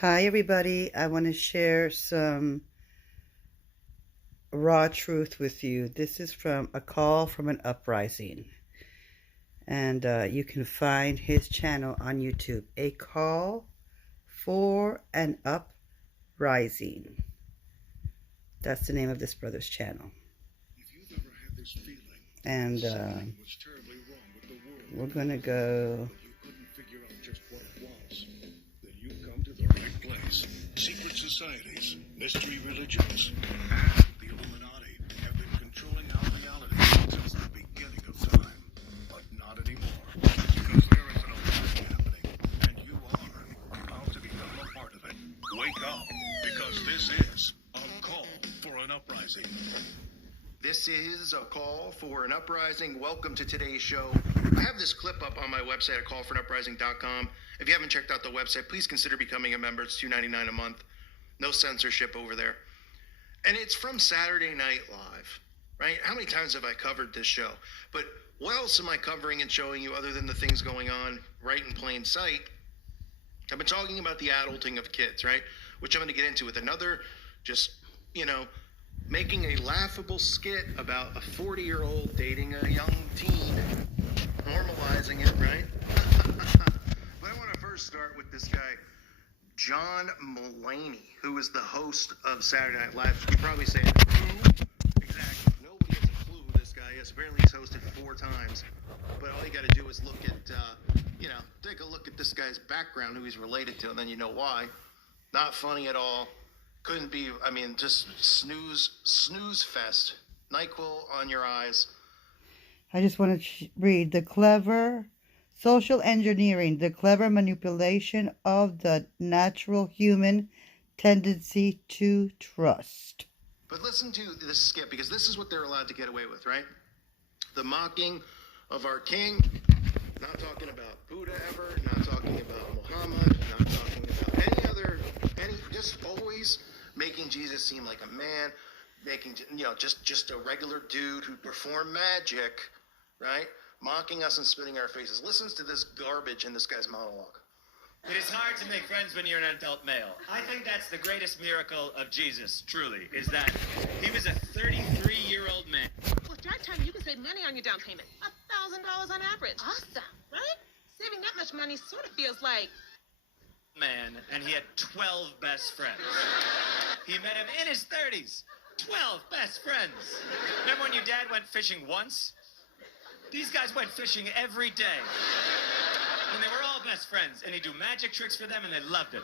Hi, everybody. I want to share some raw truth with you. This is from a call from an uprising. And you can find his channel on YouTube. A call for an uprising. That's the name of this brother's channel. And we're going to go. Secret societies, mystery religions, and the Illuminati have been controlling our reality since the beginning of time. But not anymore, because there is an uprising happening, and you are about to become a part of it. Wake up, because this is a call for an uprising. This is a call for an uprising. Welcome to today's show. I have this clip up on my website at callforuprising.com. If you haven't checked out the website, please consider becoming a member. It's $2.99 a month. No censorship over there. And it's from Saturday Night Live, right? How many times have I covered this show? But what else am I covering and showing you other than the things going on right in plain sight? I've been talking about the adulting of kids, right? Which I'm going to get into with another making a laughable skit about a 40-year-old dating a young teen, normalizing it, right? But I want to first start with this guy, John Mulaney, who is the host of Saturday Night Live. You're probably saying, who? Exactly. Nobody has a clue who this guy is. Apparently he's hosted 4 times. But all you got to do is look at, take a look at this guy's background, who he's related to, and then you know why. Not funny at all. Couldn't be, just snooze fest. NyQuil on your eyes. I just want to read the clever social engineering, the clever manipulation of the natural human tendency to trust. But listen to this skit, because this is what they're allowed to get away with, right? The mocking of our king. Not talking about Buddha ever. Not talking about Muhammad. Not talking about just always making Jesus seem like a man, making, just a regular dude who performed magic, right? Mocking us and spitting in our faces. Listens to this garbage in this guy's monologue. It is hard to make friends when you're an adult male. I think that's the greatest miracle of Jesus, truly, is that he was a 33-year-old man. With drive time, you can save money on your down payment. $1,000 on average. Awesome, right? Saving that much money sort of feels like... Man, and he had 12 best friends. He met him in his 30s. 12 best friends. Remember when your dad went fishing once? These guys went fishing every day. And they were all best friends, and he'd do magic tricks for them, and they loved it.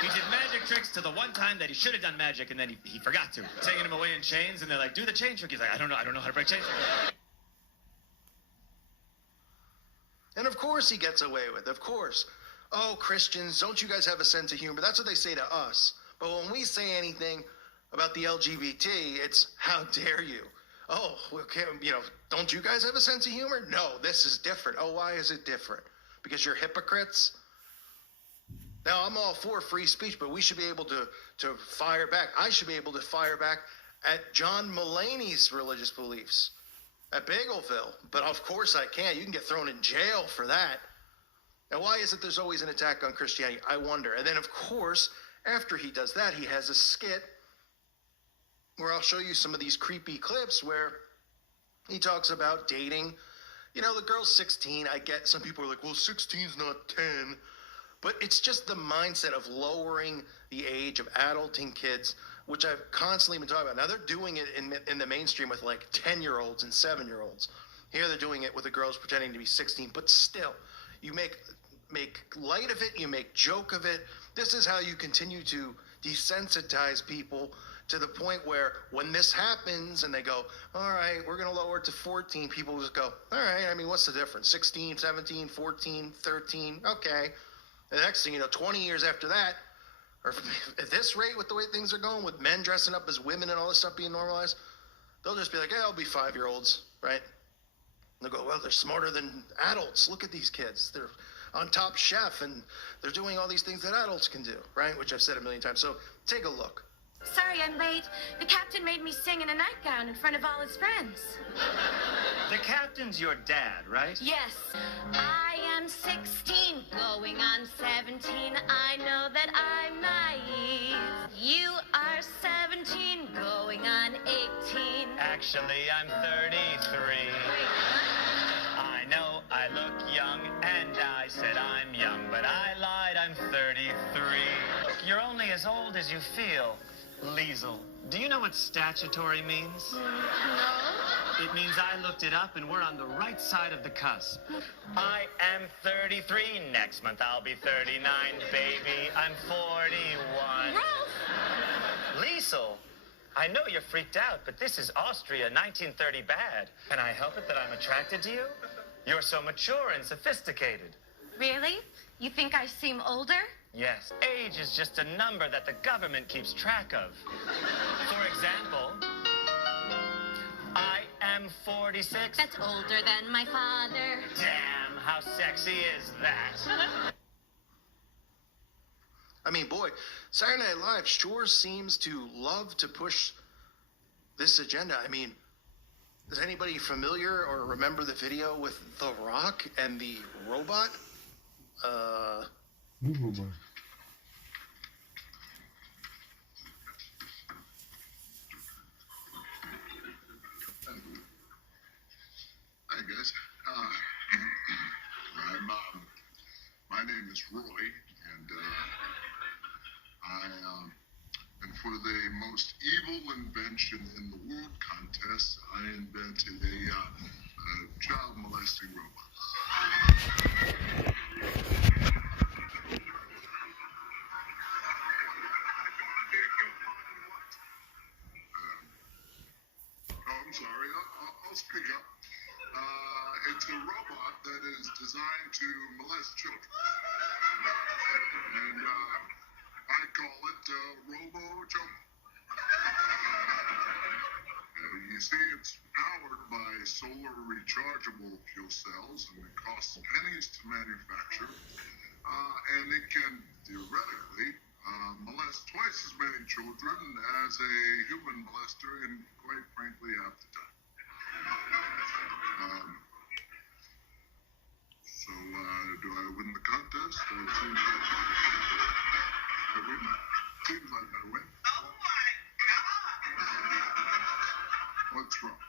He did magic tricks to the one time that he should have done magic, and then he forgot to. Taking him away in chains, and they're like, do the chain trick. He's like, I don't know how to break chains. And of course he gets away with it. Of course. Oh, Christians, don't you guys have a sense of humor? That's what they say to us. But when we say anything about the LGBT, it's, how dare you? Oh, okay, don't you guys have a sense of humor? No, this is different. Oh, why is it different? Because you're hypocrites? Now, I'm all for free speech, but we should be able to fire back. I should be able to fire back at John Mulaney's religious beliefs at Bagelville. But of course I can't. You can get thrown in jail for that. Now, why is it there's always an attack on Christianity? I wonder. And then, of course, after he does that, he has a skit where I'll show you some of these creepy clips where he talks about dating. The girl's 16. I get some people are like, well, 16's not 10. But it's just the mindset of lowering the age of adulting kids, which I've constantly been talking about. Now, they're doing it in the mainstream with like 10-year-olds and 7-year-olds. Here they're doing it with the girls pretending to be 16. But still, you make light of it, you make joke of it. This is how you continue to desensitize people to the point where when this happens and they go, all right, we're going to lower it to 14, people just go, all right, what's the difference? 16, 17, 14, 13, okay. And the next thing you know, 20 years after that, or at this rate with the way things are going, with men dressing up as women and all this stuff being normalized, they'll just be like, I'll be 5-year-olds, right? They'll go, well, they're smarter than adults. Look at these kids. They're on Top Chef, and they're doing all these things that adults can do, right? Which I've said a million times. So take a look. Sorry I'm late. The captain made me sing in a nightgown in front of all his friends. The captain's your dad, right? Yes. I am 16, going on 17. I know that I'm naive. You are 17, going on 18. Actually, I'm 33. I know I look young, and I said I'm young, but I lied, I'm 33. Look, you're only as old as you feel. Liesel, do you know what statutory means? No? It means I looked it up and we're on the right side of the cusp. I am 33. Next month I'll be 39, baby. I'm 41. Ralph! Liesel, I know you're freaked out, but this is Austria 1930 bad. Can I help it that I'm attracted to you? You're so mature and sophisticated. Really? You think I seem older? Yes, age is just a number that the government keeps track of. For example, I am 46. That's older than my father. Damn, how sexy is that? I mean, boy, Saturday Night Live sure seems to love to push this agenda. I mean, is anybody familiar or remember the video with The Rock and the robot? Hi guys. My name is Roy, and and for the most evil invention in the world contest, I invented a child molesting robot. I'm sorry. I'll speak up. It's a robot that is designed to molest children. And I call it Robo-Jump. You see, it's powered by solar rechargeable fuel cells, and it costs pennies to manufacture. And it can theoretically molest twice as many children as a human molester, and quite frankly, half the time. So, do I win the contest? It seems like I win. Seems like I win. Oh my God! What's wrong?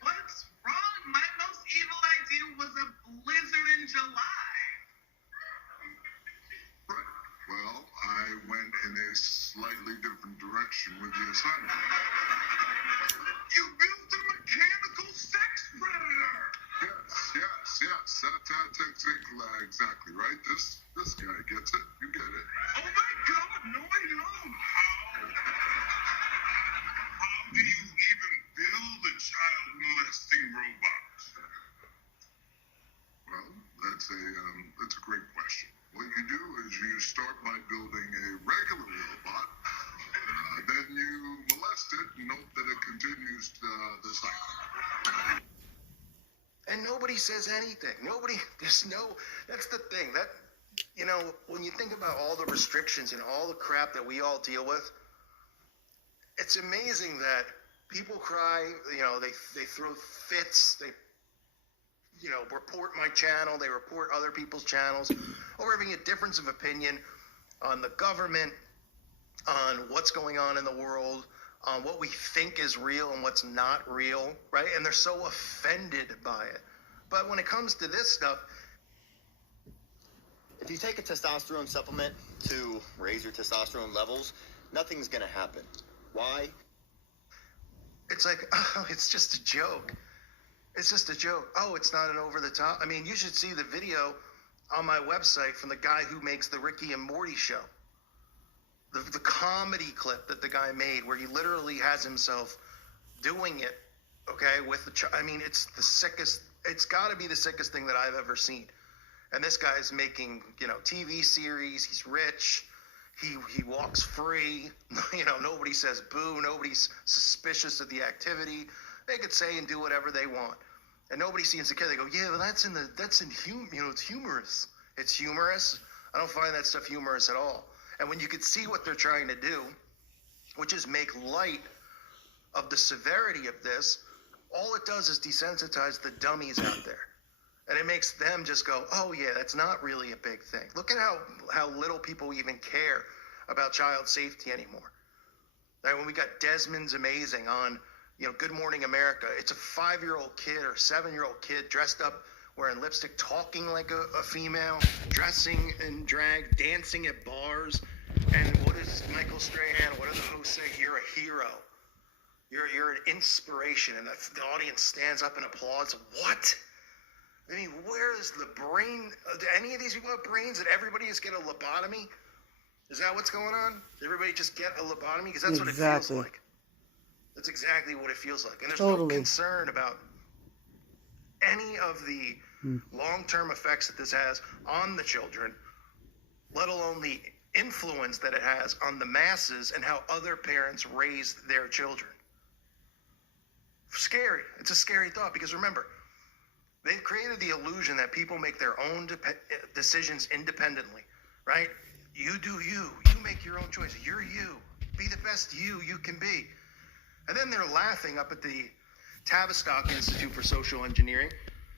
What's wrong? My most evil idea was a blizzard in July. Right. Well, I went in a slightly different direction with the assignment. You built a mechanical sex predator. Yes. That's exactly right. This guy gets it. You get it. Oh my God! No, I don't. How do you even build a child molesting robot? Well, that's a great question. What you do is you start by building a regular robot, then you molest it and hope that it continues the cycle. And nobody says anything. That's the thing. That, when you think about all the restrictions and all the crap that we all deal with, it's amazing that people cry, they throw fits, they, report my channel, they report other people's channels over having a difference of opinion on the government, on what's going on in the world, on what we think is real and what's not real, right? And they're so offended by it. But when it comes to this stuff, if you take a testosterone supplement to raise your testosterone levels, nothing's going to happen. Why? it's like, oh, it's just a joke. It's just a joke. Oh, it's not an over the top. I mean, you should see the video on my website from the guy who makes the Ricky and Morty show. The comedy clip that the guy made where he literally has himself doing it, okay, with the I mean, it's the sickest, it's got to be the sickest thing that I've ever seen. And this guy's making, TV series. He's rich. He walks free. Nobody says boo. Nobody's suspicious of the activity. They could say and do whatever they want. And nobody seems to care. They go, yeah, well, it's humorous. It's humorous. I don't find that stuff humorous at all. And when you could see what they're trying to do, which is make light of the severity of this, all it does is desensitize the dummies out there. And it makes them just go, oh yeah, that's not really a big thing. Look at how little people even care about child safety anymore. Like when we got Desmond's Amazing on, Good Morning America, it's a 5-year-old kid or 7-year-old kid dressed up, wearing lipstick, talking like a female, dressing in drag, dancing at bars. And what does Michael Strahan, what do the hosts say? You're a hero. You're an inspiration. And the audience stands up and applauds. What? I mean, where is the brain? Do any of these people have brains? Did everybody just get a lobotomy? Is that what's going on? Did everybody just get a lobotomy? Because that's what it feels like. That's exactly what it feels like. And there's no concern about any of the long-term effects that this has on the children, let alone the influence that it has on the masses and how other parents raise their children. Scary. It's a scary thought because remember, they've created the illusion that people make their own decisions independently, right? You do you. You make your own choice. You're you. Be the best you can be. And then they're laughing up at the Tavistock Institute for Social Engineering.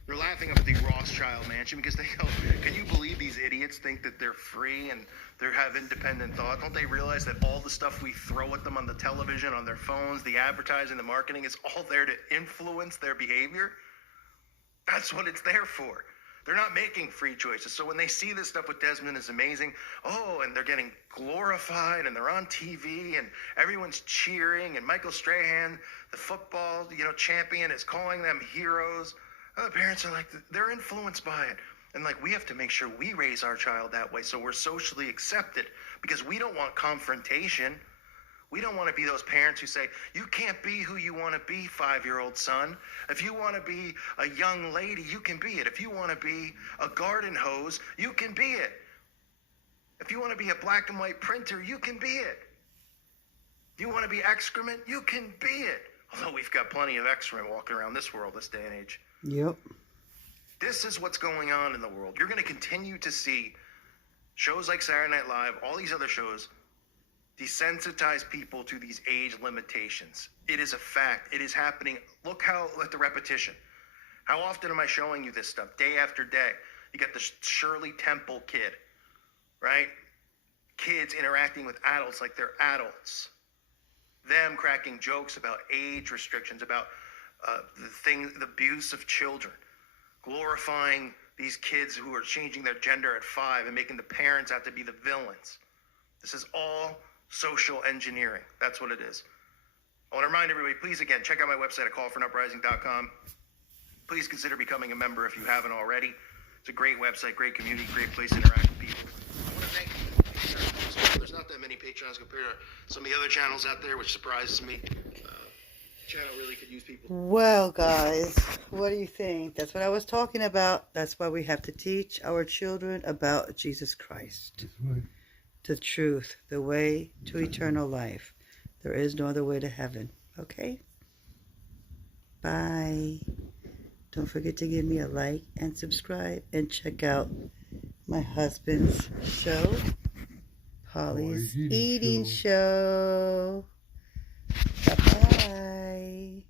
They're laughing up at the Rothschild Mansion because they go, can you believe these idiots think that they're free and they have independent thought? Don't they realize that all the stuff we throw at them on the television, on their phones, the advertising, the marketing is all there to influence their behavior? That's what it's there for. They're not making free choices. So when they see this stuff with Desmond is amazing, and they're getting glorified and they're on TV and everyone's cheering and Michael Strahan, the football, champion, is calling them heroes. The parents are like, they're influenced by it. And we have to make sure we raise our child that way so we're socially accepted because we don't want confrontation. We don't want to be those parents who say, you can't be who you want to be, 5-year-old son. If you want to be a young lady, you can be it. If you want to be a garden hose, you can be it. If you want to be a black and white printer, you can be it. If you want to be excrement, you can be it. Although we've got plenty of excrement walking around this world this day and age. Yep. This is what's going on in the world. You're going to continue to see shows like Saturday Night Live, all these other shows, desensitize people to these age limitations. It is a fact. It is happening. Look at the repetition. How often am I showing you this stuff? Day after day. You got the Shirley Temple kid, right? Kids interacting with adults like they're adults. Them cracking jokes about age restrictions, about the abuse of children. Glorifying these kids who are changing their gender at 5 and making the parents have to be the villains. This is all social engineering. That's what it is. I want to remind everybody, please, again, check out my website at callforanuprising.com. Please consider becoming a member if you haven't already. It's a great website, great community, great place to interact with people. I want to thank you. There's not that many Patreons compared to some of the other channels out there, which surprises me. Channel really could use people. Well, guys, what do you think? That's what I was talking about. That's why we have to teach our children about Jesus Christ. The truth, the way to eternal life. There is no other way to heaven. Okay? Bye. Don't forget to give me a like and subscribe and check out my husband's show, Polly's Eating Show. Bye-bye.